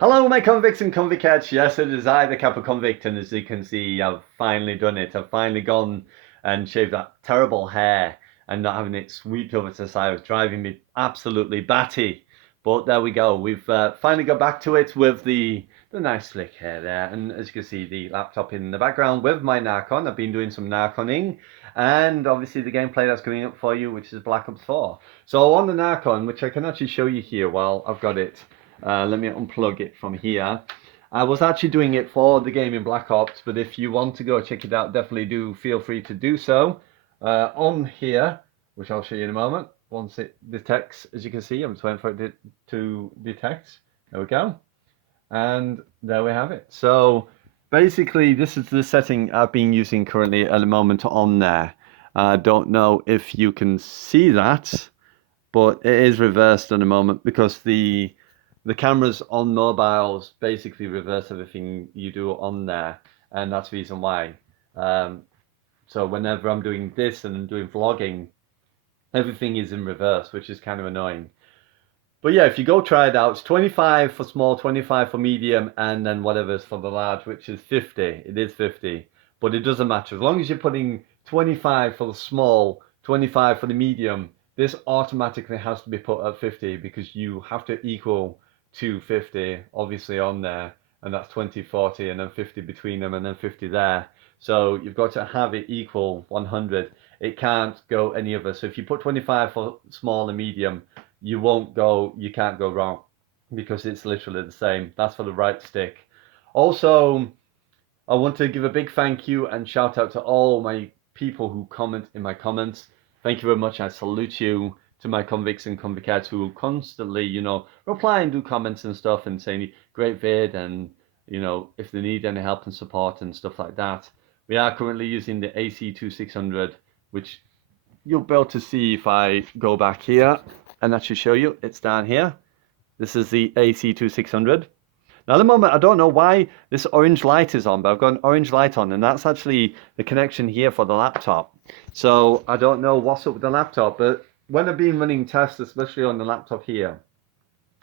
Hello, my convicts and convicts. Yes, it is I, the Kappa Convict, and as you can see, I've finally done it. I've finally gone and shaved that terrible hair and not having it swept over to the side. It was driving me absolutely batty. But there we go. We've finally got back to it with the nice slick hair there, and as you can see, the laptop in the background with my Narcon. I've been doing some Narconing, and obviously the gameplay that's coming up for you, which is Black Ops 4. So on the Narcon, which I can actually show you here while I've got it. Let me unplug it from here. I was actually doing it for the game in Black Ops, but if you want to go check it out, definitely do feel free to do so. On here, which I'll show you in a moment, once it detects, as you can see, I'm just waiting for it to detect. There we go. And there we have it. So basically, this is the setting I've been using currently at the moment on there. I don't know if you can see that, but it is reversed at the moment because the cameras on mobiles basically reverse everything you do on there, and that's the reason why. So whenever I'm doing this and I'm doing vlogging, everything is in reverse, which is kind of annoying. But yeah, if you go try it out, it's 25 for small, 25 for medium, and then whatever's for the large, which is 50. It is 50, but it doesn't matter. As long as you're putting 25 for the small, 25 for the medium, this automatically has to be put at 50 because you have to equal to 50, obviously, on there. And that's 20, 40, and then 50 between them, and then 50 there. So you've got to have it equal 100. It can't go any other. So if you put 25 for small and medium, you can't go wrong because it's literally the same. That's for the right stick. Also, I want to give a big thank you and shout out to all my people who comment in my comments. Thank you very much. I salute you, to my convicts and convicts who constantly, reply and do comments and stuff and saying great vid and, if they need any help and support and stuff like that. We are currently using the AC2600, which you'll be able to see if I go back here and actually show you. It's down here. This is the AC2600. Now, at the moment, I don't know why this orange light is on, but I've got an orange light on, and that's actually the connection here for the laptop. So I don't know what's up with the laptop, but when I've been running tests, especially on the laptop here,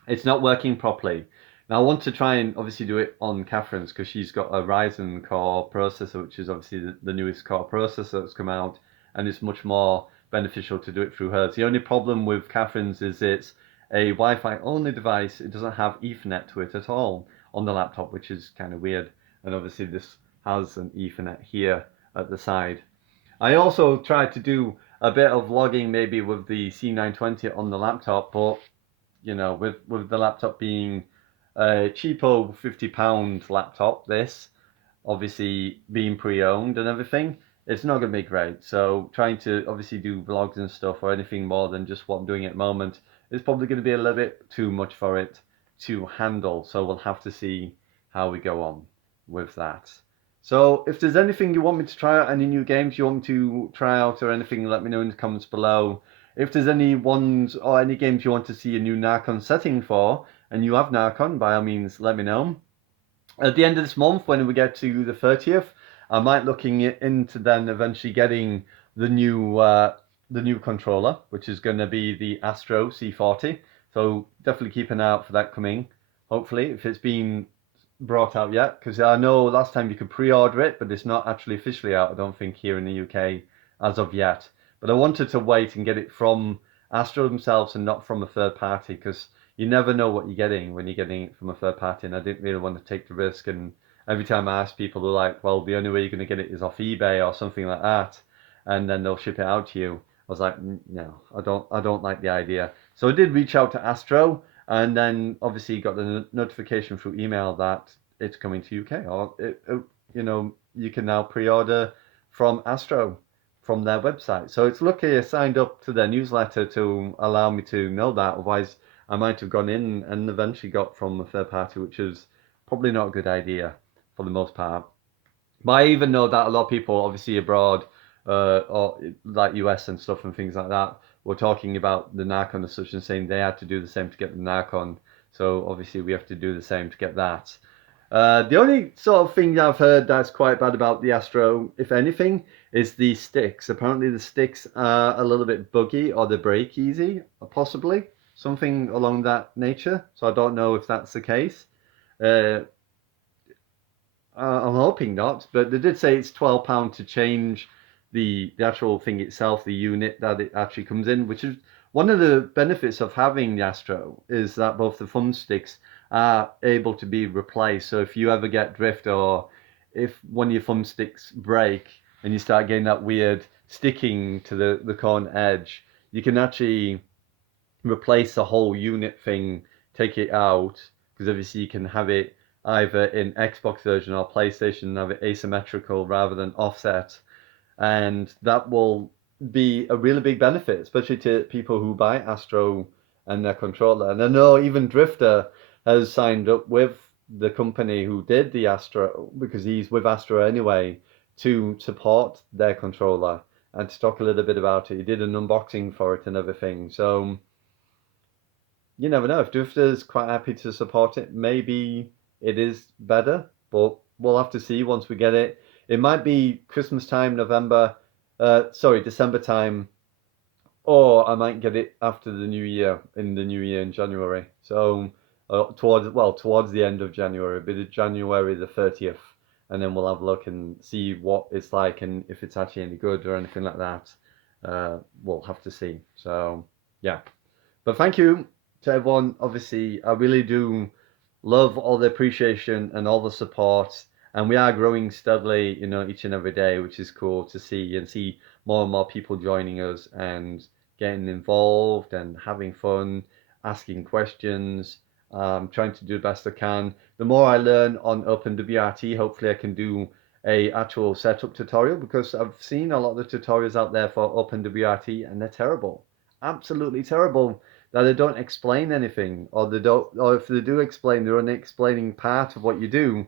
it's not working properly. Now, I want to try and obviously do it on Catherine's because she's got a Ryzen core processor, which is obviously the newest core processor that's come out, and it's much more beneficial to do it through hers. The only problem with Catherine's is it's a Wi-Fi only device. It doesn't have Ethernet to it at all on the laptop, which is kind of weird. And obviously this has an Ethernet here at the side. I also tried to do a bit of vlogging maybe with the C920 on the laptop, but with the laptop being a cheapo £50 laptop, this obviously being pre-owned and everything, it's not going to be great. So trying to obviously do vlogs and stuff or anything more than just what I'm doing at the moment is probably going to be a little bit too much for it to handle. So we'll have to see how we go on with that. So if there's anything you want me to try out, any new games you want me to try out or anything, let me know in the comments below. If there's any ones or any games you want to see a new Narcon setting for, and you have Narcon, by all means, let me know. At the end of this month, when we get to the 30th, I might looking into then eventually getting the new controller, which is going to be the Astro C40. So definitely keep an eye out for that coming. Hopefully, if it's been brought out yet, because I know last time you could pre-order it, but it's not actually officially out, I don't think, here in the UK as of yet. But I wanted to wait and get it from Astro themselves and not from a third party, because you never know what you're getting when you're getting it from a third party, and I didn't really want to take the risk. And every time I ask people, they're like, well, the only way you're going to get it is off eBay or something like that, and then they'll ship it out to you. I was like, no, I don't like the idea. So I did reach out to Astro, and then obviously got the notification through email that it's coming to UK, or you can now pre-order from Astro from their website. So it's lucky I signed up to their newsletter to allow me to know that. Otherwise, I might have gone in and eventually got from a third party, which is probably not a good idea for the most part. But I even know that a lot of people, obviously abroad, or like US and stuff and things like that, were talking about the Narcon and such and saying they had to do the same to get the Narcon. So obviously we have to do the same to get that. The only sort of thing I've heard that's quite bad about the Astro, if anything, is the sticks. Apparently the sticks are a little bit buggy or they break easy, possibly. Something along that nature. So I don't know if that's the case. Uh, I'm hoping not, but they did say it's £12 to change the actual thing itself, the unit that it actually comes in, which is one of the benefits of having the Astro is that both the thumbsticks are able to be replaced. So if you ever get drift or if one of your thumbsticks break and you start getting that weird sticking to the corner edge, you can actually replace the whole unit thing, take it out, because obviously you can have it either in Xbox version or PlayStation, have it asymmetrical rather than offset, and that will be a really big benefit, especially to people who buy Astro and their controller. And I know even Drifter has signed up with the company who did the Astro, because he's with Astro anyway, to support their controller and to talk a little bit about it. He did an unboxing for it and everything. So you never know. If Drifter's quite happy to support it, maybe it is better, but we'll have to see once we get it. It might be Christmas time, December time, or I might get it after the new year, in the new year in January. So towards the end of January, it'll be January the 30th, and then we'll have a look and see what it's like and if it's actually any good or anything like that. We'll have to see. So yeah. But thank you to everyone. Obviously, I really do love all the appreciation and all the support. And we are growing steadily, each and every day, which is cool to see and see more and more people joining us and getting involved and having fun, asking questions, trying to do the best I can. The more I learn on OpenWRT, hopefully I can do a actual setup tutorial, because I've seen a lot of the tutorials out there for OpenWRT and they're terrible, absolutely terrible, that they don't explain anything, or they don't, or if they do explain, they're only explaining part of what you do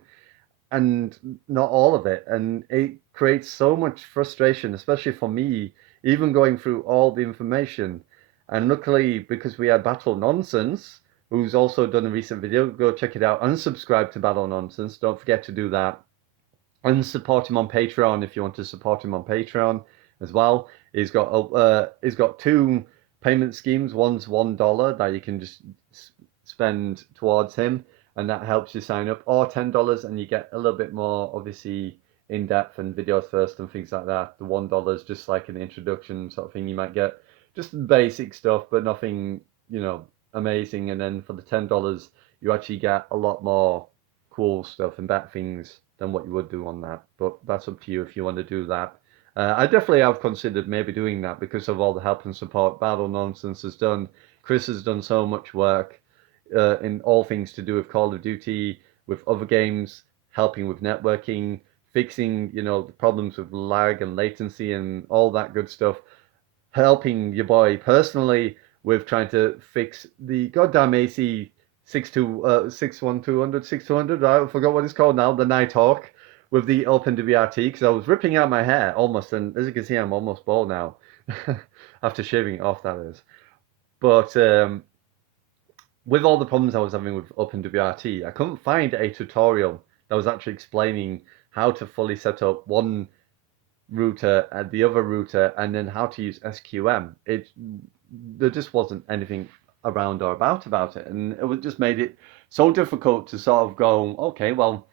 and not all of it. And it creates so much frustration, especially for me, even going through all the information. And luckily, because we had Battle Nonsense, who's also done a recent video, go check it out. Unsubscribe to Battle Nonsense. Don't forget to do that. And support him on Patreon if you want to support him on Patreon as well. He's got two payment schemes. One's $1 that you can just spend towards him, and that helps you sign up, or $10 and you get a little bit more, obviously, in depth and videos first and things like that. The $1 is just like an introduction sort of thing. You might get just basic stuff, but nothing, amazing. And then for the $10, you actually get a lot more cool stuff and better things than what you would do on that. But that's up to you if you want to do that. I definitely have considered maybe doing that because of all the help and support Battle Nonsense has done. Chris has done so much work in all things to do with Call of Duty, with other games, helping with networking, fixing, the problems with lag and latency and all that good stuff, helping your boy personally with trying to fix the goddamn AC 61200, I forgot what it's called now, the Nighthawk, with the OpenWRT, because I was ripping out my hair almost, and as you can see, I'm almost bald now, after shaving it off, that is. But with all the problems I was having with OpenWRT, I couldn't find a tutorial that was actually explaining how to fully set up one router and the other router, and then how to use SQM. There just wasn't anything around or about it, and it just made it so difficult to sort of go, okay, well,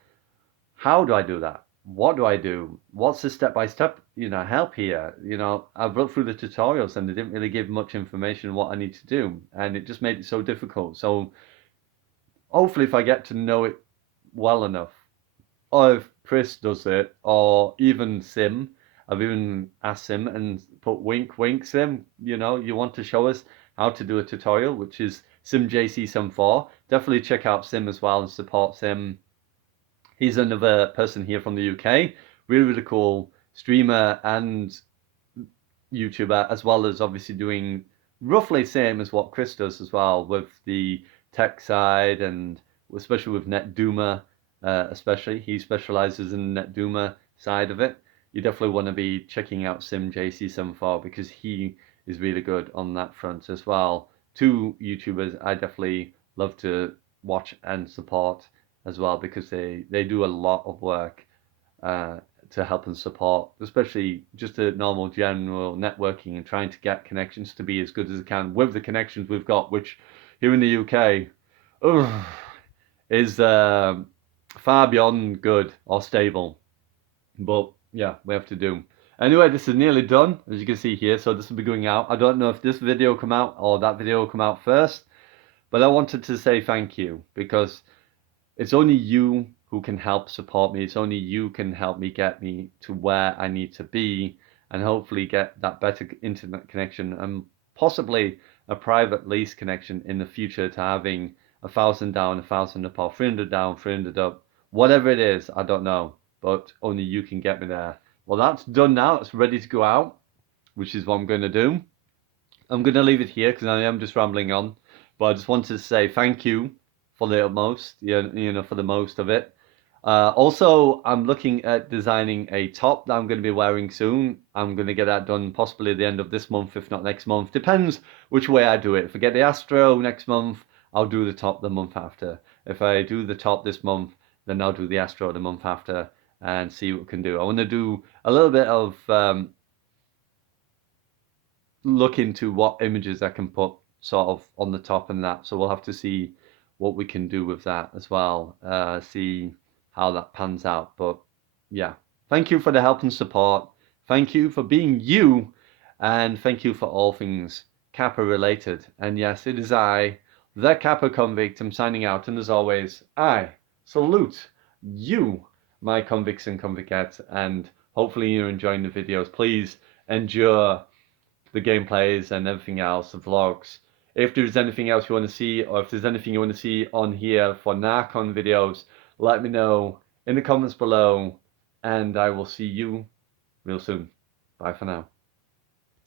how do I do that? What do I do? What's the step-by-step, help here? I've looked through the tutorials and they didn't really give much information on what I need to do, and it just made it so difficult. So hopefully if I get to know it well enough, or if Chris does it, or even Sim, I've even asked Sim and put wink, wink, Sim, you want to show us how to do a tutorial, which is Simjc74. Definitely check out Sim as well and support Sim. He's another person here from the UK, really, really cool streamer and YouTuber, as well as obviously doing roughly same as what Chris does as well with the tech side, and especially with NetDuma, especially. He specializes in NetDuma side of it. You definitely want to be checking out Simjc74 because he is really good on that front as well. Two YouTubers I definitely love to watch and support as well, because they do a lot of work to help and support, especially just a normal general networking and trying to get connections to be as good as it can with the connections we've got, which here in the UK, is far beyond good or stable. But yeah, we have to do. Anyway, this is nearly done, as you can see here. So this will be going out. I don't know if this video will come out or that video will come out first, but I wanted to say thank you, because it's only you who can help support me. It's only you can help me get me to where I need to be, and hopefully get that better internet connection, and possibly a private lease connection in the future, to having 1,000 down, 1,000 up, or 300 down, 300 up, whatever it is, I don't know, but only you can get me there. Well, that's done now. It's ready to go out, which is what I'm going to do. I'm going to leave it here because I am just rambling on, but I just wanted to say thank you for the utmost, you know, for the most of it. Also, I'm looking at designing a top that I'm going to be wearing soon. I'm going to get that done possibly at the end of this month, if not next month. Depends which way I do it. If I get the Astro next month, I'll do the top the month after. If I do the top this month, then I'll do the Astro the month after and see what we can do. I want to do a little bit of look into what images I can put sort of on the top and that. So we'll have to see what we can do with that as well. See how that pans out. But yeah, thank you for the help and support. Thank you for being you, and thank you for all things Kappa related. And yes, it is I, the Kappa convict. I'm signing out, and as always, I salute you, my convicts and convicts, and hopefully you're enjoying the videos. Please endure the gameplays and everything else, the vlogs. If there's anything else you want to see, or if there's anything you want to see on here for Narcon videos, let me know in the comments below, and I will see you real soon. Bye for now.